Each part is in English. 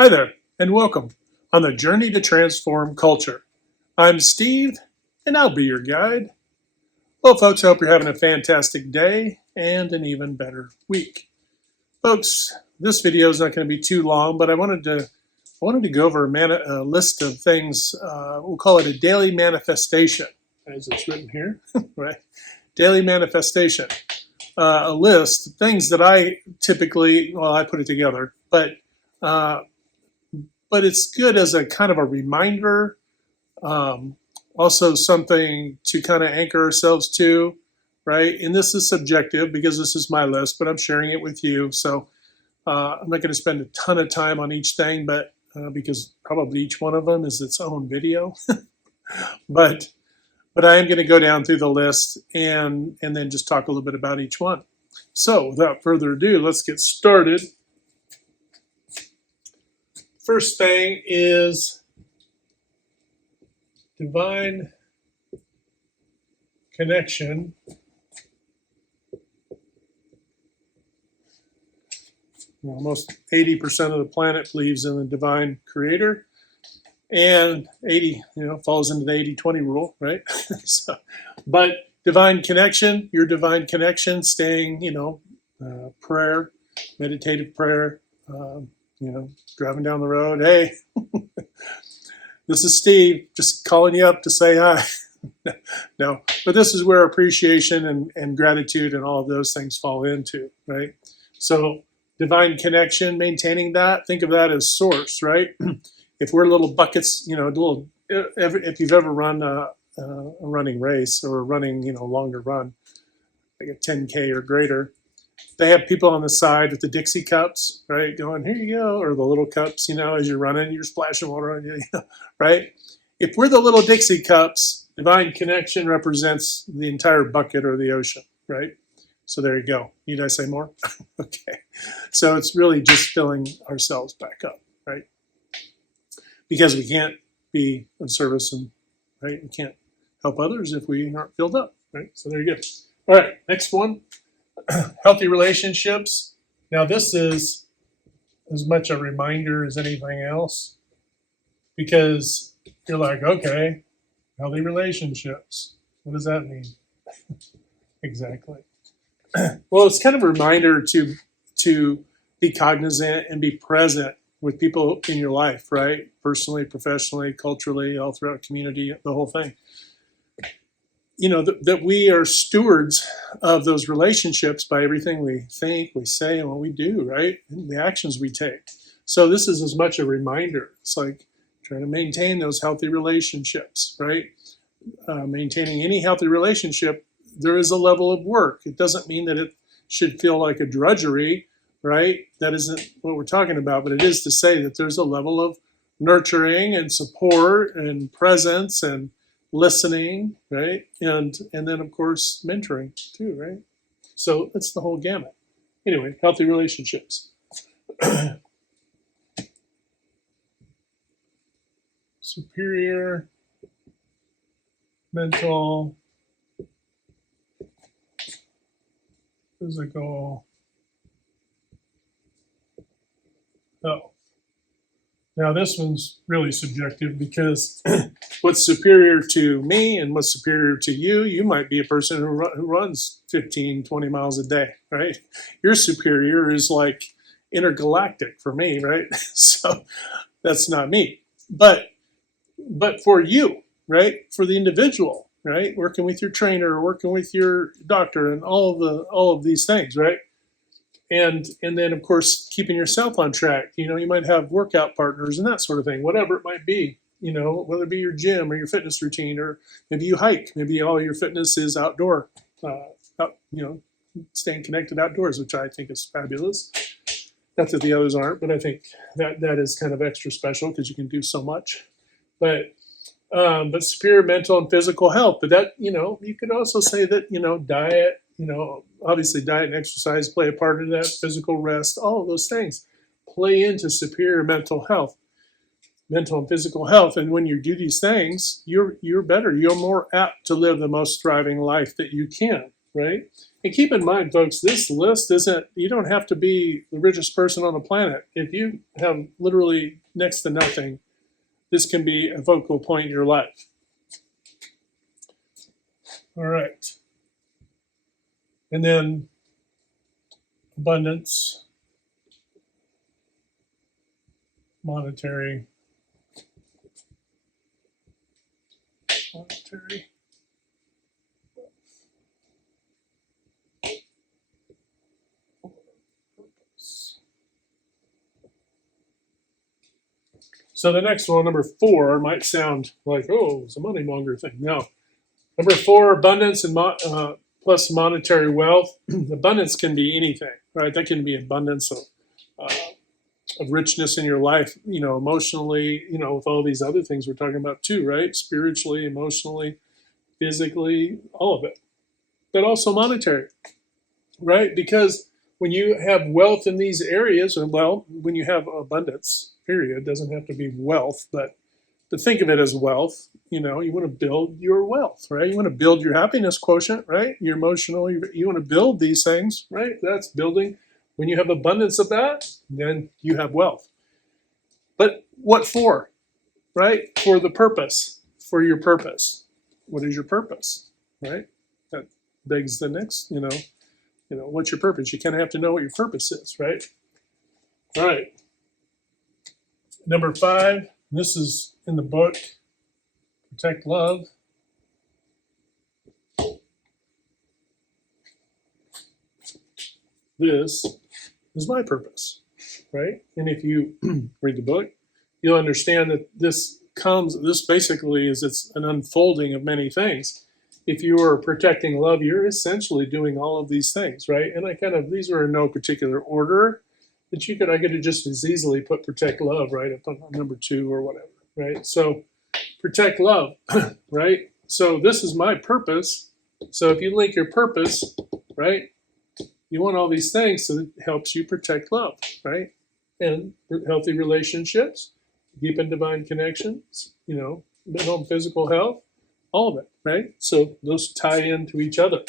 Hi there, and welcome on the journey to transform culture. I'm Steve, and I'll be your guide. Well, folks, I hope you're having a fantastic day and an even better week. Folks, this video is not going to be too long, but I wanted to go over a list of things. We'll call it a daily manifestation, as it's written here, right? Daily manifestation. A list of things that I typically, well, I put it together, uh, but it's good as a kind of a reminder, also something to kind of anchor ourselves to, right? And this is subjective because this is my list, but I'm sharing it with you. So I'm not going to spend a ton of time on each thing, but because probably each one of them is its own video. but but I am going to go down through the list and then just talk a little bit about each one. So without further ado, let's get started. First thing is divine connection. Almost 80% of the planet believes in the divine creator, and 80, falls into the 80-20 rule, right? But divine connection, your divine connection, staying, prayer, meditative prayer, driving down the road. Hey, this is Steve, just calling you up to say hi. No, but this is where appreciation and gratitude and all of those things fall into, right? So divine connection, maintaining that, think of that as source, right? If we're little buckets, if you've ever run a running race or a running, longer run, like a 10K or greater, they have people on the side with the Dixie cups, right? Going, here you go, or the little cups, as you're running, you're splashing water on you, right? If we're the little Dixie cups, divine connection represents the entire bucket or the ocean, right? So there you go. Need I say more? Okay. So it's really just filling ourselves back up, right? Because we can't be of service and, right? We can't help others if we aren't filled up, right? So there you go. All right, next one. Healthy relationships. Now this is as much a reminder as anything else, because you're like, okay, healthy relationships. What does that mean? Exactly. Well, it's kind of a reminder to be cognizant and be present with people in your life, right? Personally, professionally, culturally, all throughout community, the whole thing. That we are stewards of those relationships by everything we think, we say, and what we do, right? And the actions we take. So this is as much a reminder. It's like trying to maintain those healthy relationships, right? Maintaining any healthy relationship, there is a level of work. It doesn't mean that it should feel like a drudgery, right? That isn't what we're talking about, but it is to say that there's a level of nurturing and support and presence and listening, right? And then of course mentoring too, right? So that's the whole gamut. Anyway, healthy relationships. Superior mental, physical health. Now this one's really subjective because what's superior to me and what's superior to you might be a person who runs 15, 20 miles a day, right? Your superior is like intergalactic for me, right? So that's not me. But for you, right? For the individual, right? Working with your trainer, working with your doctor, and all of these things, right? And then of course keeping yourself on track. You might have workout partners and that sort of thing, whatever it might be. Whether it be your gym or your fitness routine, or maybe you hike. Maybe all your fitness is outdoor. Staying connected outdoors, which I think is fabulous. Not that the others aren't, but I think that is kind of extra special because you can do so much. But superior mental and physical health. But that, you could also say that, diet, obviously diet and exercise play a part in that, physical rest, all of those things play into superior mental and physical health. And when you do these things, you're better. You're more apt to live the most thriving life that you can, right? And keep in mind, folks, this list isn't, you don't have to be the richest person on the planet. If you have literally next to nothing, this can be a focal point in your life. All right. And then abundance, monetary. So the next one, number 4, might sound like, oh, it's a money monger thing. No. Number 4, abundance and plus monetary wealth. Abundance can be anything, right? That can be abundance of richness in your life, emotionally, with all these other things we're talking about too, right? Spiritually, emotionally, physically, all of it. But also monetary, right? Because when you have wealth in these areas, well, when you have abundance, period, it doesn't have to be wealth, but to think of it as wealth, you want to build your wealth, right? You want to build your happiness quotient, right? Your emotional, you want to build these things, right? That's building. When you have abundance of that, then you have wealth. But what for, right? For the purpose, for your purpose. What is your purpose, right? That begs the next, what's your purpose? You kind of have to know what your purpose is, right? All right. Number 5, this is in the book, Protect Love. This is my purpose, right? And if you read the book, you'll understand that this basically is it's an unfolding of many things. If you are protecting love, you're essentially doing all of these things, right? And these are in no particular order, but I could have just as easily put protect love right up on number 2 or whatever, right? So protect love, right? So this is my purpose. So if you link your purpose, right, you want all these things, so it helps you protect love, right? And healthy relationships, deep and divine connections, home physical health, all of it, right? So those tie into each other.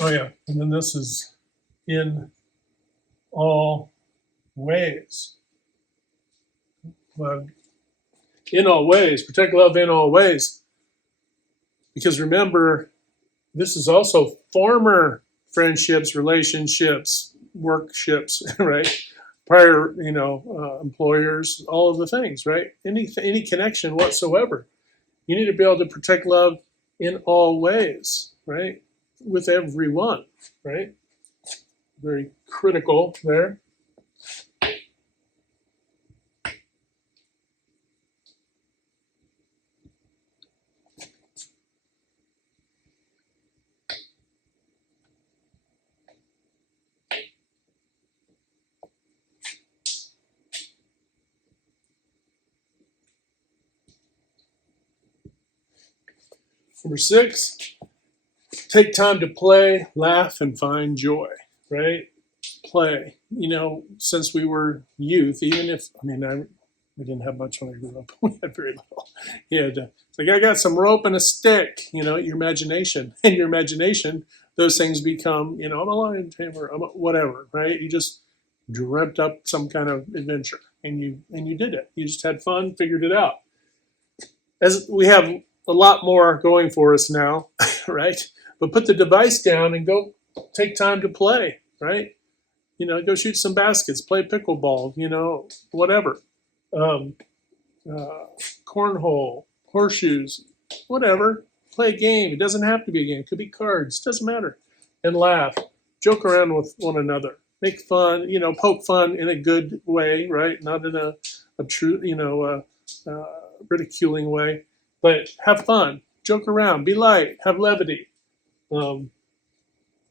Oh yeah, and then this is in all ways. Well, in all ways, protect love in all ways. Because remember, this is also former friendships, relationships, workships, right? Prior, employers, all of the things, right? Any connection whatsoever. You need to be able to protect love in all ways, right? With everyone, right? Very critical there. Number 6, take time to play, laugh, and find joy, right? Play. Since we were youth, even if, we didn't have much when I grew up. We had very little. It's like, I got some rope and a stick, your imagination. And your imagination, those things become, I'm a lion tamer, I'm a whatever, right? You just dreamt up some kind of adventure and you did it. You just had fun, figured it out. As we have a lot more going for us now, right? But put the device down and go take time to play, right? Go shoot some baskets, play pickleball, whatever. Cornhole, horseshoes, whatever. Play a game. It doesn't have to be a game. It could be cards. It doesn't matter. And laugh. Joke around with one another. Make fun, poke fun in a good way, right? Not in a ridiculing way. But have fun. Joke around. Be light. Have levity. My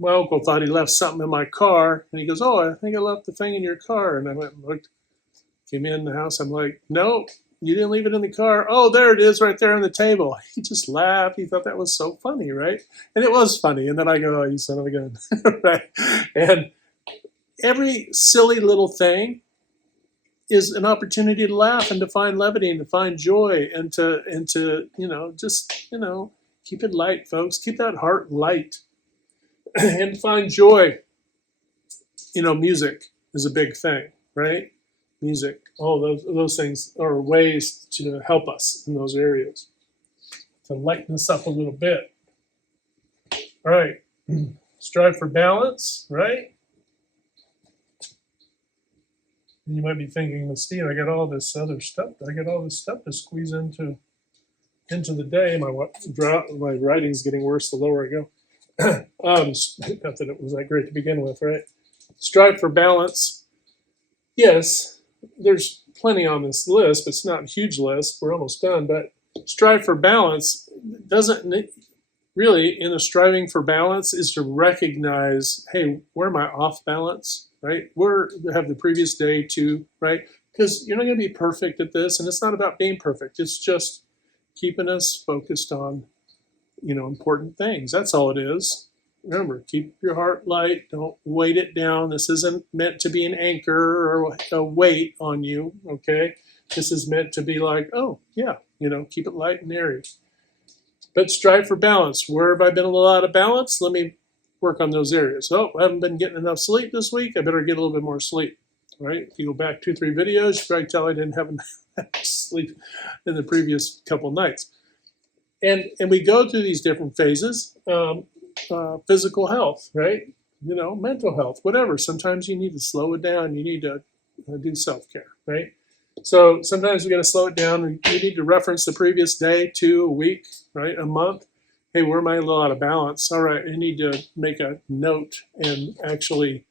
uncle thought he left something in my car, and he goes, "Oh, I think I left the thing in your car." And I went and looked, came in the house. I'm like, "No, you didn't leave it in the car." "Oh, there it is, right there on the table." He just laughed. He thought that was so funny, right? And it was funny. And then I go, "Oh, you son of a gun," right? And every silly little thing is an opportunity to laugh and to find levity and to find joy and to just Keep it light, folks. Keep that heart light and find joy. Music is a big thing, right? Music, all those things are ways to help us in those areas, to lighten us up a little bit. All right, strive for balance, right? And you might be thinking, well, Steve, I got all this other stuff. I got all this stuff to squeeze into the day. My writing's getting worse the lower I go. Not that it was that great to begin with, right? Strive for balance. Yes, there's plenty on this list, but it's not a huge list. We're almost done. But strive for balance doesn't really, in the striving for balance, is to recognize, hey, where am I off balance, right? Where have the previous day to, right? Because you're not going to be perfect at this, and it's not about being perfect. It's just keeping us focused on, important things. That's all it is. Remember, keep your heart light. Don't weight it down. This isn't meant to be an anchor or a weight on you, okay? This is meant to be like, oh, yeah, keep it light and airy. But strive for balance. Where have I been a little out of balance? Let me work on those areas. Oh, I haven't been getting enough sleep this week. I better get a little bit more sleep, right? If you go back 2-3 videos, you probably tell I didn't have enough sleep in the previous couple nights. And we go through these different phases. Physical health, right? Mental health, whatever. Sometimes you need to slow it down. You need to do self-care, right? So sometimes we got to slow it down. We need to reference the previous day, 2, a week, right? A month. Hey, where am I a little out of balance? All right, I need to make a note and actually,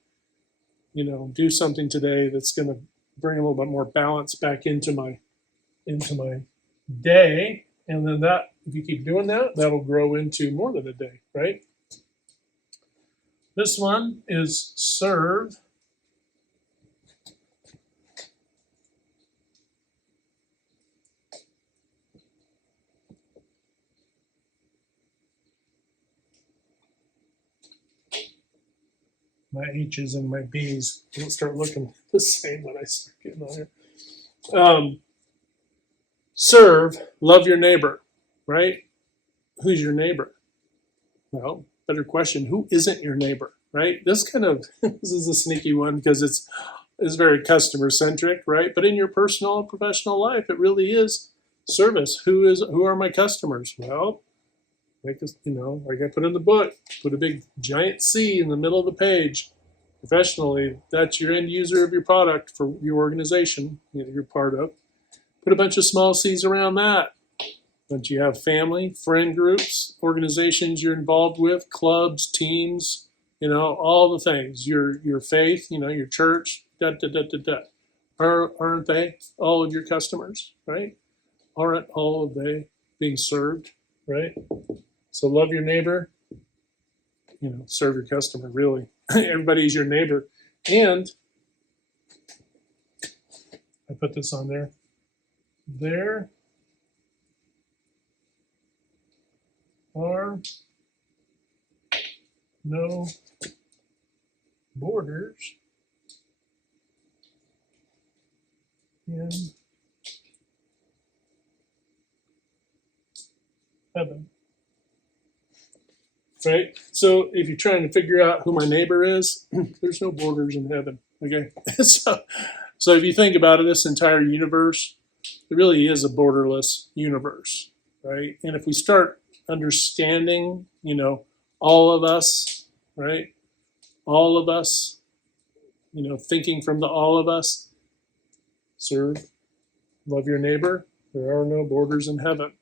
do something today that's going to bring a little bit more balance back into my day. And then that, if you keep doing that, that'll grow into more than a day, right? This one is serve. My H's and my B's don't start looking the same when I start getting on here. Serve, love your neighbor, right? Who's your neighbor? Well, better question, who isn't your neighbor, right? This is a sneaky one because it's very customer centric, right? But in your personal and professional life, it really is service. Who are my customers? Well, like I put in the book, put a big giant C in the middle of the page. Professionally, that's your end user of your product for your organization you're part of. Put a bunch of small C's around that. But you have family, friend groups, organizations you're involved with, clubs, teams, all the things. Your faith, your church, Aren't they all of your customers, right? Aren't all of they being served, right? So love your neighbor, serve your customer, really. Everybody's your neighbor. And I put this on there. There are no borders in heaven. Right? So if you're trying to figure out who my neighbor is, there's no borders in heaven. Okay? So if you think about it, this entire universe, it really is a borderless universe, right? And if we start understanding, all of us, right? All of us, thinking from the all of us, serve, love your neighbor, there are no borders in heaven.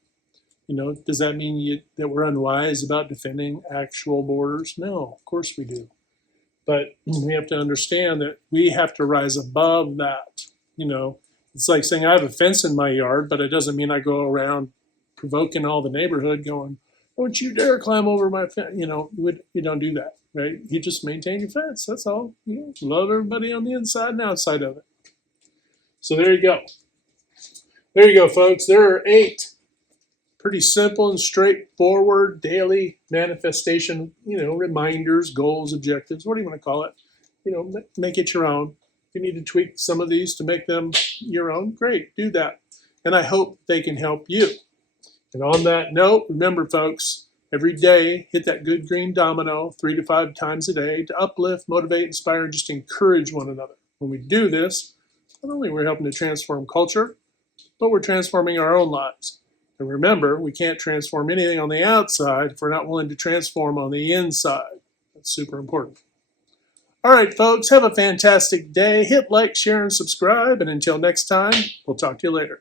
Does that mean that we're unwise about defending actual borders? No, of course we do. But we have to understand that we have to rise above that. It's like saying I have a fence in my yard, but it doesn't mean I go around provoking all the neighborhood going, don't you dare climb over my fence. You don't do that, right? You just maintain your fence. That's all. Love everybody on the inside and outside of it. So there you go. There you go, folks. There are 8 pretty simple and straightforward daily manifestation, reminders, goals, objectives, what do you want to call it? Make it your own. If you need to tweak some of these to make them your own, great, do that. And I hope they can help you. And on that note, remember, folks, every day, hit that good green domino 3 to 5 times a day to uplift, motivate, inspire, and just encourage one another. When we do this, not only we're helping to transform culture, but we're transforming our own lives. And remember, we can't transform anything on the outside if we're not willing to transform on the inside. That's super important. All right, folks, have a fantastic day. Hit like, share, and subscribe. And until next time, we'll talk to you later.